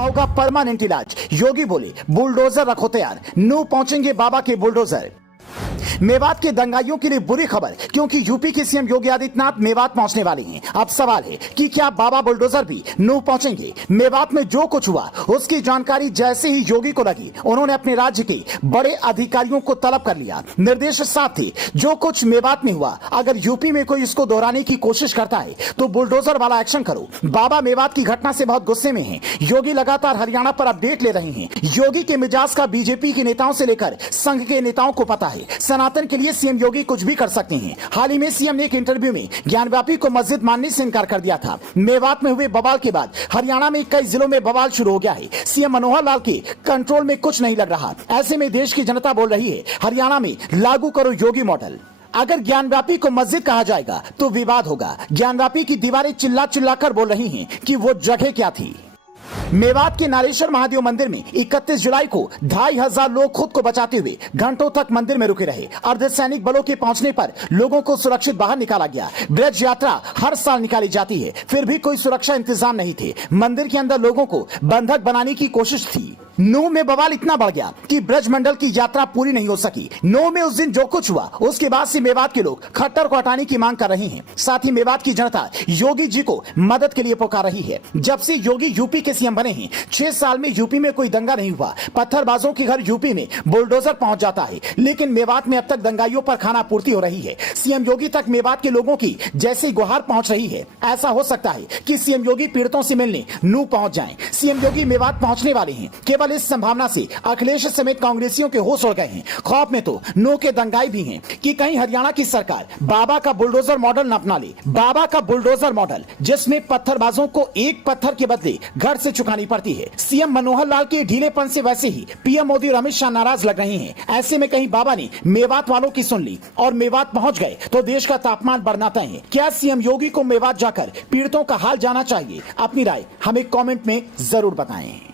हुआ होगा परमानेंट इलाज। योगी बोले बुलडोजर रखो तैयार, नू पहुंचेंगे बाबा के बुलडोजर। मेवात के दंगाइयों के लिए बुरी खबर, क्योंकि यूपी के सीएम योगी आदित्यनाथ मेवात पहुंचने वाले हैं। अब सवाल है कि क्या बाबा बुलडोजर भी नू पहुंचेंगे? मेवात में जो कुछ हुआ उसकी जानकारी जैसे ही योगी को लगी, उन्होंने अपने राज्य के बड़े अधिकारियों को तलब कर लिया। निर्देश साफ थे, जो कुछ मेवात में हुआ अगर यूपी में कोई इसको दोहराने की कोशिश करता है तो बुलडोजर वाला एक्शन करो। बाबा मेवात की घटना से बहुत गुस्से में हैं। योगी लगातार हरियाणा पर अपडेट ले रहे हैं। योगी के मिजाज का बीजेपी के नेताओं से लेकर संघ के नेताओं को पता है। सनातन के लिए सीएम योगी कुछ भी कर सकते हैं। हाल ही में सीएम ने एक इंटरव्यू में ज्ञानव्यापी को मस्जिद मानने से इनकार कर दिया था। मेवात में हुए बवाल के बाद हरियाणा में कई जिलों में बवाल शुरू हो गया है। सीएम मनोहर लाल के कंट्रोल में कुछ नहीं लग रहा। ऐसे में देश की जनता बोल रही है, हरियाणा में लागू करो योगी मॉडल। अगर ज्ञानव्यापी को मस्जिद कहा जाएगा तो विवाद होगा। ज्ञानव्यापी की दीवारें चिल्ला चिल्लाकर बोल रही हैं कि वो जगह क्या थी। मेवात के नारेश्वर महादेव मंदिर में 31 जुलाई को 2500 लोग खुद को बचाते हुए घंटों तक मंदिर में रुके रहे। अर्धसैनिक बलों के पहुंचने पर लोगों को सुरक्षित बाहर निकाला गया। ब्रज यात्रा हर साल निकाली जाती है, फिर भी कोई सुरक्षा इंतजाम नहीं थे। मंदिर के अंदर लोगों को बंधक बनाने की कोशिश थी। नू में बवाल इतना बढ़ गया कि ब्रज मंडल की यात्रा पूरी नहीं हो सकी। नू में उस दिन जो कुछ हुआ उसके बाद से मेवात के लोग खट्टर को हटाने की मांग कर रहे हैं। साथ ही मेवात की जनता योगी जी को मदद के लिए पुकार रही है। जब से योगी यूपी के सीएम बने हैं, 6 साल में यूपी में कोई दंगा नहीं हुआ। पत्थरबाजों के घर यूपी में बुलडोजर पहुंच जाता है, लेकिन मेवात में अब तक दंगाइयों पर खाना पूर्ति हो रही है। सीएम योगी तक मेवात के लोगों की जैसे गुहार पहुंच रही है। ऐसा हो सकता है कि सीएम योगी पीड़ितों से मिलने नू पहुंच जाएं। सीएम योगी मेवात पहुंचने वाले हैं। केवल इस संभावना से अखिलेश समेत कांग्रेसियों के होश उड़ गए हैं। खौफ में तो नो के दंगाई भी हैं कि कहीं हरियाणा की सरकार बाबा का बुलडोजर मॉडल न अपना ले। बाबा का बुलडोजर मॉडल, जिसमें पत्थरबाजों को एक पत्थर के बदले घर से चुकानी पड़ती है। सीएम मनोहर लाल के ढीलेपन से वैसे ही पीएम मोदी और अमित शाह नाराज लग रहे हैं। ऐसे में कहीं बाबा ने मेवात वालों की सुन ली और मेवात पहुंच गए तो देश का तापमान बढ़ना तय है। क्या सीएम योगी को मेवात जाकर पीड़ितों का हाल जाना चाहिए? अपनी राय हमें कमेंट में जरूर बताएं।